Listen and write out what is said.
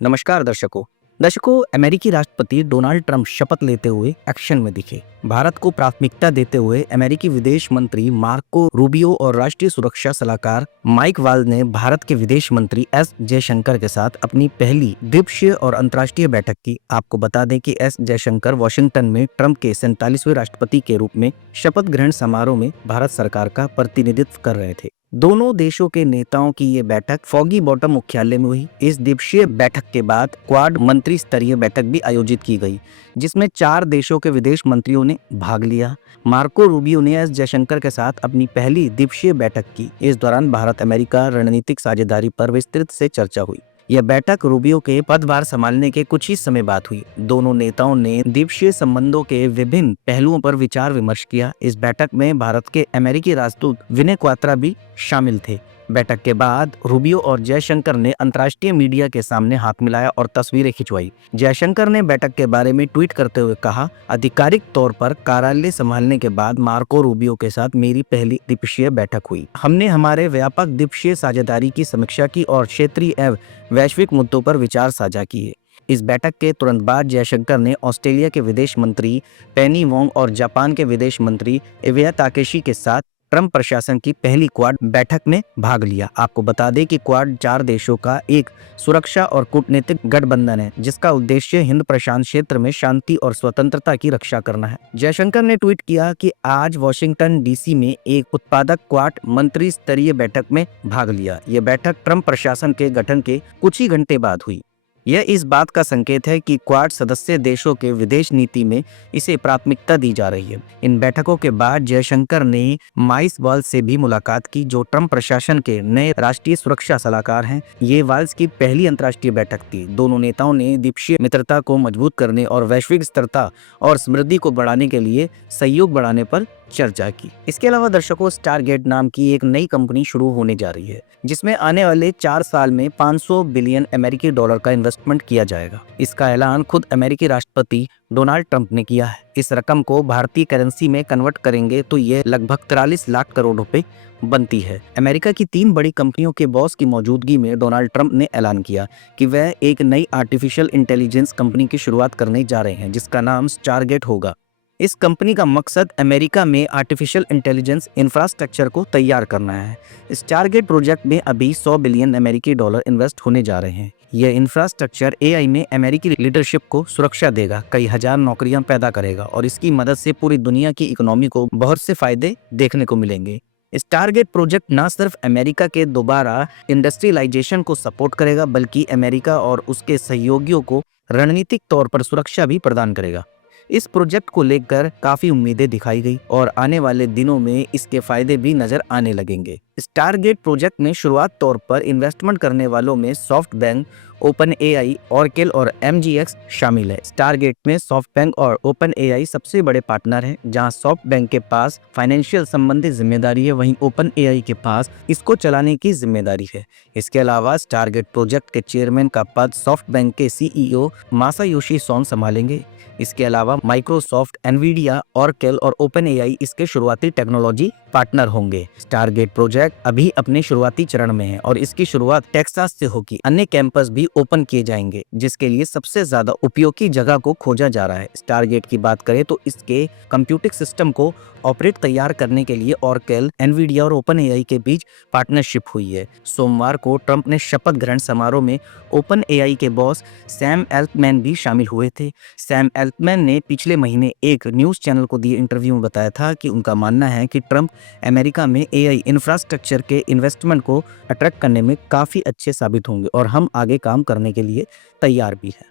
नमस्कार दर्शकों अमेरिकी राष्ट्रपति डोनाल्ड ट्रंप शपथ लेते हुए एक्शन में दिखे। भारत को प्राथमिकता देते हुए अमेरिकी विदेश मंत्री मार्को रूबियो और राष्ट्रीय सुरक्षा सलाहकार माइक वाल्ज ने भारत के विदेश मंत्री एस जयशंकर के साथ अपनी पहली द्विपक्षीय और अंतर्राष्ट्रीय बैठक की। आपको बता दें कि एस जयशंकर वॉशिंगटन में ट्रंप के 47वें राष्ट्रपति के रूप में शपथ ग्रहण समारोह में भारत सरकार का प्रतिनिधित्व कर रहे थे। दोनों देशों के नेताओं की ये बैठक फॉगी बॉटम मुख्यालय में हुई। इस द्विपक्षीय बैठक के बाद क्वाड मंत्री स्तरीय बैठक भी आयोजित की गई, जिसमें 4 देशों के विदेश मंत्रियों ने भाग लिया। मार्को रूबियो ने एस जयशंकर के साथ अपनी पहली द्विपक्षीय बैठक की। इस दौरान भारत अमेरिका रणनीतिक साझेदारी पर विस्तृत से चर्चा हुई। यह बैठक रूबियो के पदभार संभालने के कुछ ही समय बाद हुई। दोनों नेताओं ने द्विपक्षीय संबंधों के विभिन्न पहलुओं पर विचार विमर्श किया। इस बैठक में भारत के अमेरिकी राजदूत विनय क्वात्रा भी शामिल थे। बैठक के बाद रूबियो और जयशंकर ने अंतर्राष्ट्रीय मीडिया के सामने हाथ मिलाया और तस्वीरें खिंचवाई। जयशंकर ने बैठक के बारे में ट्वीट करते हुए कहा, आधिकारिक तौर पर कार्यालय संभालने के बाद मार्को रूबियो के साथ मेरी पहली द्विपक्षीय बैठक हुई। हमने हमारे व्यापक द्विपक्षीय साझेदारी की समीक्षा की और क्षेत्रीय एवं वैश्विक मुद्दों पर विचार साझा किए। इस बैठक के तुरंत बाद जयशंकर ने ऑस्ट्रेलिया के विदेश मंत्री पेनी वोंग और जापान के विदेश मंत्री इवेया ताकेशी के साथ ट्रंप प्रशासन की पहली क्वाड बैठक में भाग लिया। आपको बता दें कि क्वाड 4 देशों का एक सुरक्षा और कूटनीतिक गठबंधन है, जिसका उद्देश्य हिंद प्रशांत क्षेत्र में शांति और स्वतंत्रता की रक्षा करना है। जयशंकर ने ट्वीट किया कि आज वॉशिंगटन डीसी में एक उत्पादक क्वाड मंत्री स्तरीय बैठक में भाग लिया। यह बैठक ट्रंप प्रशासन के गठन के कुछ ही घंटे बाद हुई। यह इस बात का संकेत है कि क्वाड सदस्य देशों के विदेश नीति में इसे प्राथमिकता दी जा रही है। इन बैठकों के बाद जयशंकर ने माइक वाल्ज से भी मुलाकात की, जो ट्रंप प्रशासन के नए राष्ट्रीय सुरक्षा सलाहकार हैं। ये वाल्ज की पहली अंतर्राष्ट्रीय बैठक थी। दोनों नेताओं ने द्विपक्षीय मित्रता को मजबूत करने और वैश्विक स्थिरता और समृद्धि को बढ़ाने के लिए सहयोग बढ़ाने पर चर्चा की। इसके अलावा दर्शकों, स्टारगेट नाम की एक नई कंपनी शुरू होने जा रही है, जिसमें आने वाले 4 साल में 500 बिलियन अमेरिकी डॉलर का इन्वेस्टमेंट किया जाएगा। इसका ऐलान खुद अमेरिकी राष्ट्रपति डोनाल्ड ट्रंप ने किया है। इस रकम को भारतीय करेंसी में कन्वर्ट करेंगे तो ये लगभग 43 लाख करोड़ रुपए बनती है। अमेरिका की 3 बड़ी कंपनियों के बॉस की मौजूदगी में डोनाल्ड ट्रंप ने ऐलान किया कि वह एक नई आर्टिफिशियल इंटेलिजेंस कंपनी की शुरुआत करने जा रहे हैं, जिसका नाम स्टारगेट होगा। इस कंपनी का मकसद अमेरिका में आर्टिफिशियल इंटेलिजेंस इंफ्रास्ट्रक्चर को तैयार करना है। स्टारगेट प्रोजेक्ट में अभी 100 बिलियन अमेरिकी डॉलर इन्वेस्ट होने जा रहे हैं। यह इंफ्रास्ट्रक्चर एआई में अमेरिकी लीडरशिप को सुरक्षा देगा, कई हजार नौकरियां पैदा करेगा और इसकी मदद से पूरी दुनिया की इकोनॉमी को बहुत से फायदे देखने को मिलेंगे। स्टारगेट प्रोजेक्ट न सिर्फ अमेरिका के दोबारा इंडस्ट्रियलाइजेशन को सपोर्ट करेगा, बल्कि अमेरिका और उसके सहयोगियों को रणनीतिक तौर पर सुरक्षा भी प्रदान करेगा। इस प्रोजेक्ट को लेकर काफी उम्मीदें दिखाई गई और आने वाले दिनों में इसके फायदे भी नजर आने लगेंगे। स्टारगेट प्रोजेक्ट में शुरुआत तौर पर इन्वेस्टमेंट करने वालों में सॉफ्टबैंक, ओपन एआई, ऑरेकल और एमजीएक्स शामिल है। स्टारगेट में सॉफ्टबैंक और ओपन एआई सबसे बड़े पार्टनर हैं। जहां सॉफ्टबैंक के पास फाइनेंशियल संबंधी जिम्मेदारी है, वहीं ओपन एआई के पास इसको चलाने की जिम्मेदारी है। इसके अलावा स्टारगेट प्रोजेक्ट के चेयरमैन का पद सॉफ्टबैंक के सीईओ मासायोशी सोन संभालेंगे। इसके अलावा माइक्रोसॉफ्ट, एनवीडिया, ऑरेकल और ओपन एआई इसके शुरुआती टेक्नोलॉजी पार्टनर होंगे। स्टारगेट प्रोजेक्ट अभी अपने शुरुआती चरण में है और इसकी शुरुआत टेक्सास से होगी। अन्य कैंपस भी ओपन किए जाएंगे, जिसके लिए सबसे ज्यादा उपयोगी जगह को खोजा जा रहा है। स्टारगेट की बात करें तो इसके कंप्यूटिंग सिस्टम को ऑपरेट तैयार करने के लिए ऑरेकल, एनवीडिया और ओपन एआई के बीच पार्टनरशिप हुई है। सोमवार को ट्रंप ने शपथ ग्रहण समारोह में ओपन एआई के बॉस सैम एल्टमैन भी शामिल हुए थे। सैम एल्टमैन ने पिछले महीने एक न्यूज चैनल को दिए इंटरव्यू में बताया था कि उनका मानना है कि ट्रंप अमेरिका में एआई इंफ्रास्ट्रक्चर के इन्वेस्टमेंट को अट्रैक्ट करने में काफी अच्छे साबित होंगे और हम आगे काम करने के लिए तैयार भी हैं।